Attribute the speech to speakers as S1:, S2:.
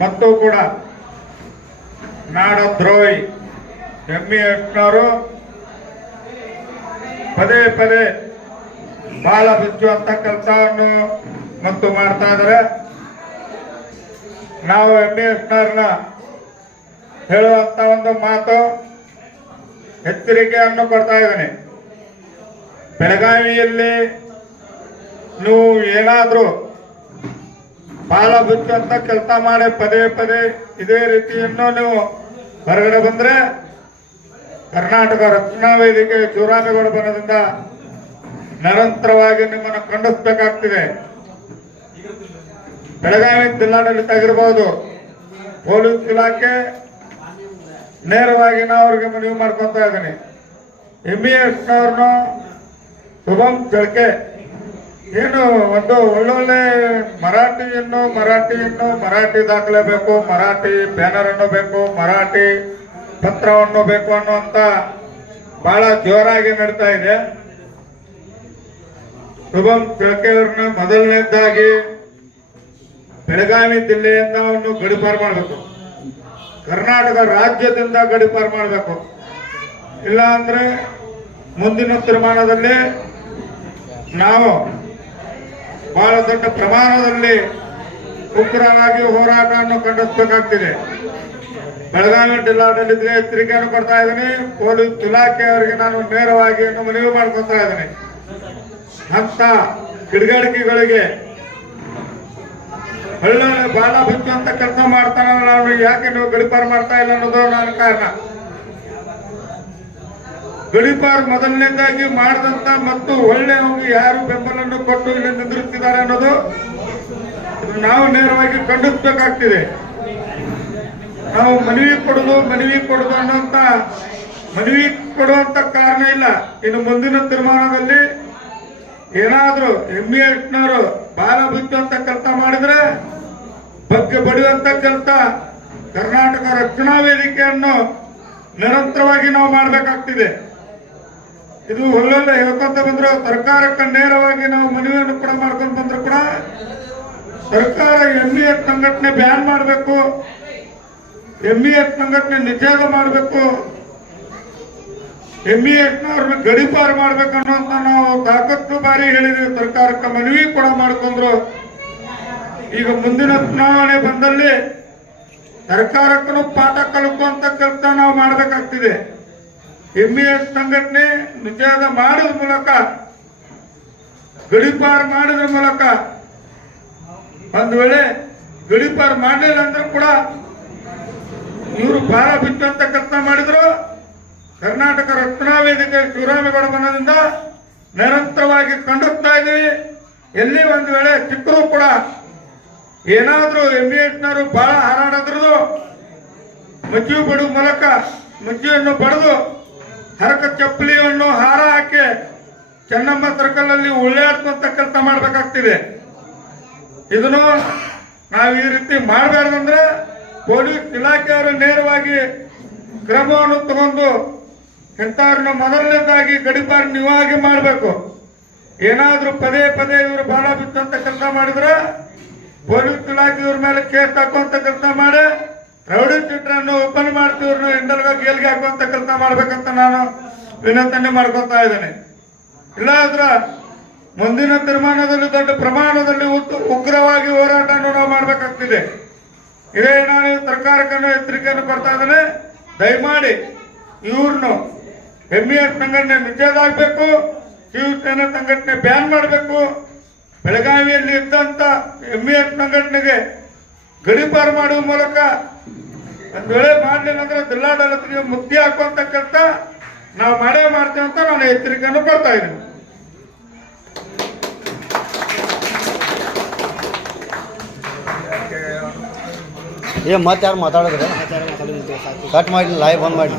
S1: ಮತ್ತು ಕೂಡ ನಾಡದ್ರೋಹಿ M E ಎಸ್ನವರು ಪದೇ ಪದೇ ಬಾಳ ಬಿಚ್ಚುವಂತ ಕೆಲಸವನ್ನು ಮತ್ತು ಮಾಡ್ತಾ ಇದ್ದಾರೆ. ನಾವು ಎಂ ಇ ಎಸ್ನವ್ರನ್ನ ಹೇಳುವಂತ ಒಂದು ಮಾತು ಎಚ್ಚರಿಕೆಯನ್ನು ಕೊಡ್ತಾ ಇದ್ದೇನೆ. ಬೆಳಗಾವಿಯಲ್ಲಿ ನೀವು ಏನಾದರೂ ಬಾಲ ಅಂತ ಕೆಲಸ ಮಾಡಿ ಪದೇ ಪದೇ ಇದೇ ರೀತಿಯನ್ನು ನೀವು ಹೊರಗಡೆ ಬಂದ್ರೆ ಕರ್ನಾಟಕ ರಕ್ಷಣಾ ವೇದಿಕೆ ಶಿವರಾಮೇಗೌಡ ಬನದಿಂದ ನಿರಂತರವಾಗಿ ನಿಮ್ಮನ್ನು ಖಂಡಿಸಬೇಕಾಗ್ತಿದೆ. ಬೆಳಗಾವಿ ಜಿಲ್ಲಾಡಳಿತ ಆಗಿರ್ಬೋದು, ಪೊಲೀಸ್ ಇಲಾಖೆ ನೇರವಾಗಿ ನಾ ಅವ್ರಿಗೆ ಮನವಿ ಮಾಡ್ಕೊತಾ ಇದ್ದೀನಿ. ಎಂ ಬಿ ಎಸ್ನವ್ರನ್ನು ಶುಭಂ ಚಳಕೆ ಏನು, ಒಂದು ಒಳ್ಳೊಳ್ಳೆ ಮರಾಠಿಯನ್ನು ಮರಾಠಿಯನ್ನು ಮರಾಠಿ ದಾಖಲೆ ಬೇಕು ಮರಾಠಿ ಬ್ಯಾನರ್ ಅನ್ನು ಬೇಕು, ಮರಾಠಿ ಪತ್ರವನ್ನು ಬೇಕು ಅನ್ನುವಂತ ಬಹಳ ಜೋರಾಗಿ ನಡೀತಾ ಇದೆ. ಶುಭಂ ಕಿಳಕೆಯವ್ರನ್ನ ಮೊದಲನೇದಾಗಿ ಬೆಳಗಾವಿ ಜಿಲ್ಲೆಯಿಂದ ಅವನು ಗಡಿಪಾರು ಮಾಡಬೇಕು. ಕರ್ನಾಟಕ ರಾಜ್ಯದಿಂದ ಗಡಿಪಾರು ಮಾಡಬೇಕು. ಇಲ್ಲ ಅಂದ್ರೆ ಮುಂದಿನ ತೀರ್ಮಾನದಲ್ಲಿ ನಾವು ಬಹಳ ದೊಡ್ಡ ಪ್ರಮಾಣದಲ್ಲಿ ಉಗ್ರವಾಗಿ ಹೋರಾಟವನ್ನು ಖಂಡಿಸಬೇಕಾಗ್ತಿದೆ ಬೆಳಗಾವಿ ಜಿಲ್ಲಾಡಳಿತಕ್ಕೆ ಎಚ್ಚರಿಕೆಯನ್ನು ಕೊಡ್ತಾ ಇದ್ದೀನಿ. ಪೊಲೀಸ್ ಇಲಾಖೆಯವರಿಗೆ ನಾನು ನೇರವಾಗಿ ಮನವಿ ಮಾಡ್ಕೊತಾ ಇದ್ದೀನಿ. ಅಂತ ಗಿಡಗಡಿಕೆಗಳಿಗೆ ಹಳ್ಳ ಬಾಲ ಅಂತ ಕೆಲಸ ಮಾಡ್ತಾನ ನಾವು ಯಾಕೆ ನೀವು ಗಡಿಪಾರು ಮಾಡ್ತಾ ಇಲ್ಲ ಅನ್ನೋದು ನನ್ನ ಕಾರಣ. ಗಡಿಪಾರು ಮೊದಲನೇದಾಗಿ ಮಾಡಿದಂತ ಮತ್ತು ಒಳ್ಳೆ ಅವ್ರಿಗೆ ಯಾರು ಬೆಂಬಲವನ್ನು ಕೊಟ್ಟು ಇಲ್ಲಿ ನಿಂದಿರುತ್ತಿದ್ದಾರೆ ಅನ್ನೋದು ನಾವು ನೇರವಾಗಿ ಖಂಡಿಸಬೇಕಾಗ್ತಿದೆ. ನಾವು ಮನವಿ ಕೊಡೋದು ಮನವಿ ಕೊಡೋದು ಅನ್ನೋಂತ ಮನವಿ ಕೊಡುವಂತ ಕಾರಣ ಇಲ್ಲ. ಇನ್ನು ಮುಂದಿನ ತೀರ್ಮಾನದಲ್ಲಿ ಏನಾದ್ರೂ ಎಂ ಬಿ ಎಟ್ನವರು ಬಾಲ ಬಿಚ್ಚುವಂತ ಕೆಲಸ ಮಾಡಿದ್ರೆ, ಬಗ್ಗೆ ಬಡಿಯುವಂತ ಕೆಲಸ, ಕರ್ನಾಟಕ ರಕ್ಷಣಾ ವೇದಿಕೆಯನ್ನು ನಿರಂತರವಾಗಿ ನಾವು ಮಾಡಬೇಕಾಗ್ತಿದೆ. ಇದು ಒಳ್ಳೊಳ್ಳೆ ಹೇಳ್ಕೊಂತ ಬಂದ್ರು, ಸರ್ಕಾರಕ್ಕೆ ನೇರವಾಗಿ ನಾವು ಮನವಿಯನ್ನು ಕೂಡ ಮಾಡ್ಕೊಂಡು ಬಂದ್ರು ಕೂಡ ಸರ್ಕಾರ ಎಂ ಇ ಎಸ್ ಸಂಘಟನೆ ಬ್ಯಾನ್ ಮಾಡಬೇಕು ಎಂ ಇ ಎಸ್ ಸಂಘಟನೆ ನಿಷೇಧ ಮಾಡಬೇಕು ಎಂ ಇ ಎಸ್ನವ್ರನ್ನ ಗಡಿಪಾರು ಮಾಡ್ಬೇಕು ಅನ್ನೋಂತ ನಾವು ಸಾಕಷ್ಟು ಬಾರಿ ಹೇಳಿದ್ವಿ. ಸರ್ಕಾರಕ್ಕೆ ಮನವಿ ಕೂಡ ಮಾಡ್ಕೊಂಡ್ರು ಈಗ ಮುಂದಿನ ಚುನಾವಣೆ ಬಂದಲ್ಲಿ ಸರ್ಕಾರಕ್ಕೂ ಪಾಠ ಕಲಿಕುವಂತ ಕೆಲಸ ನಾವು ಮಾಡಬೇಕಾಗ್ತಿದೆ. ಎಂ ಎಸ್ ಸಂಘಟನೆ ನಿಷೇಧ ಮಾಡಿದ ಮೂಲಕ, ಗಡಿಪಾರು ಮಾಡಿದ ಮೂಲಕ, ಒಂದು ವೇಳೆ ಗಡಿಪಾರು ಮಾಡಲಿಲ್ಲ ಅಂದ್ರೆ ಕೂಡ ಇವರು ಭಾರ ಬಿಚ್ಚುವಂತ ಕೆಲಸ ಮಾಡಿದ್ರು. ಕರ್ನಾಟಕ ರಕ್ಷಣಾ ವೇದಿಕೆ ಶಿವರಾಮೇಗೌಡ ಬನದಿಂದ ನಿರಂತರವಾಗಿ ಕಂಡುತ್ತಾ ಇದ್ದೀವಿ. ಎಲ್ಲಿ ಒಂದು ವೇಳೆ ಸಿಕ್ಕರೂ ಕೂಡ ಏನಾದರೂ ಎಂ ಬಹಳ ಹಾರಾಡದ್ರದು ಮಜ್ಜು ಬಿಡುವ ಮೂಲಕ ಮಜ್ಜಿಯನ್ನು ಬಡಿದು ಹರಕ ಚಪ್ಪಲಿಯನ್ನು ಹಾರ ಹಾಕಿ ಚೆನ್ನಮ್ಮ ಸರ್ಕಲ್ ಅಲ್ಲಿ ಉಳ್ಳಾಡ್ತಂತ ಕೆಲಸ ಮಾಡ್ಬೇಕಾಗ್ತಿದೆ. ಇದನ್ನು ನಾವು ಈ ರೀತಿ ಮಾಡಬಾರ್ದಂದ್ರೆ ಪೊಲೀಸ್ ಇಲಾಖೆಯವರು ನೇರವಾಗಿ ಕ್ರಮವನ್ನು ತಗೊಂಡು ಇಂಥವ್ರನ್ನ ಮೊದಲನೇದಾಗಿ ಗಡಿಪಾರ ನೀವಾಗಿ ಮಾಡಬೇಕು. ಏನಾದ್ರೂ ಪದೇ ಪದೇ ಇವರು ಬಾಲ ಬಿತ್ತಂತ ಕೆಲಸ ಮಾಡಿದ್ರೆ ಪೊಲೀಸ್ ಇಲಾಖೆಯವ್ರ ಮೇಲೆ ಕೇಸ್ ಹಾಕುವಂತ ಕೆಲಸ ಮಾಡಿ ರೌಡಿ ಅನ್ನು ಓಪನ್ ಮಾಡ್ತಿವ್ರನ್ನ ಹಿಂದಲ್ಗ ಗೇಲ್ಗೆ ಹಾಕುವಂತ ಕೆಲಸ ಮಾಡ್ಬೇಕಂತ ನಾನು ವಿನಂತನೆ ಮಾಡ್ಕೊತಾ ಇದ್ದೇನೆ. ಇಲ್ಲ ಆದ್ರೆ ಮುಂದಿನ ತೀರ್ಮಾನದಲ್ಲಿ ದೊಡ್ಡ ಪ್ರಮಾಣದಲ್ಲಿ ಉಗ್ರವಾಗಿ ಹೋರಾಟವನ್ನು ನಾವು ಮಾಡಬೇಕಾಗ್ತಿದೆ. ಇದೇ ನಾನು ಸರ್ಕಾರಕ್ಕನ್ನು ಎಚ್ಚರಿಕೆಯನ್ನು ಕೊಡ್ತಾ ಇದ್ದೇನೆ. ದಯಮಾಡಿ ಇವ್ರನ್ನು ಎಸ್ ಸಂಘಟನೆ ನಿಷೇಧ ಆಗಬೇಕು ಶಿವಸೇನಾ ಸಂಘಟನೆ ಬ್ಯಾನ್ ಮಾಡಬೇಕು. ಬೆಳಗಾವಿಯಲ್ಲಿ ಇದ್ದಂತ ಎಂ ಇ ಎಸ್ ಸಂಘಟನೆಗೆ ಗಡಿಪಾರು ಮಾಡುವ ಮೂಲಕ ಒಂದ್ ವೇಳೆ ಮಾಡಲಿಲ್ಲ ಅಂದ್ರೆ ಜಿಲ್ಲಾಡಳಿತಕ್ಕೆ ಮುಕ್ತಿ ಹಾಕುವಂತ ಕೆಲಸ ನಾವು ಮಾಡೇ ಮಾಡ್ತೇವೆ ಅಂತ ನಾನು ಎಚ್ಚರಿಕೆಯನ್ನು ಕೊಡ್ತಾ ಇದ್ದೀನಿ.
S2: ಏ, ಮತ್ತೆ ಯಾರು ಮಾತಾಡಿದ್ರೆ ಕಟ್ ಮಾಡಿ ಲೈವ್ ಬಂದ್ ಮಾಡಿ